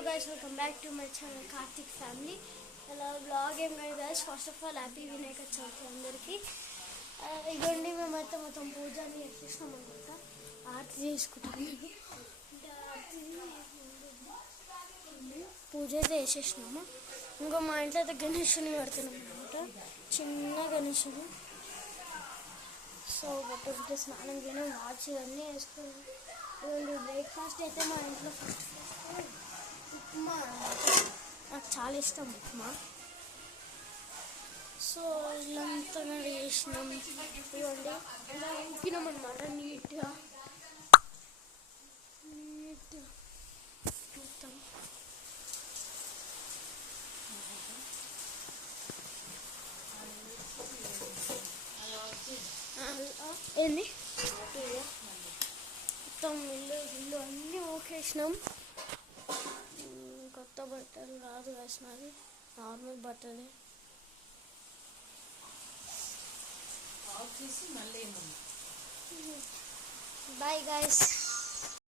Hello guys, welcome back to my channel Karthik family. Hello vlog ఏం లేదు guys. First of all happy Vinayaka Chavithi అందరికి. ఇగోండి మేమైతే మొత్తం పూజని చేసేసాం అన్నమాట. ఆర్తి చేసుకుంటాము. పూజ అయితే చేసేసినాము. ఇంకో మా ఇంట్లో అయితే గణేశుని పెడుతున్నాం అన్నమాట. చిన్న గణేశుడు. సో బట్టలు స్నానం చేయడం వాచ్ ఇవన్నీ వేసుకున్నాం. ఇవ్వండి బ్రేక్ఫాస్ట్ అయితే మా ఇంట్లో ఫస్ట్ ఉప్మా. నాకు చాలా ఇష్టం ఉప్మా. సో ఇల్లంతా చేసినాం. ఇవ్వండి ఇలా ఊపినాం అన్నమాట నీట్గా మొత్తం. ఏంది మొత్తం ఇల్లు అన్నీ ఊకేసినాం. కొత్త బట్టలు కాదు వేసినది, నార్మల్ బట్టలే. Boy guys.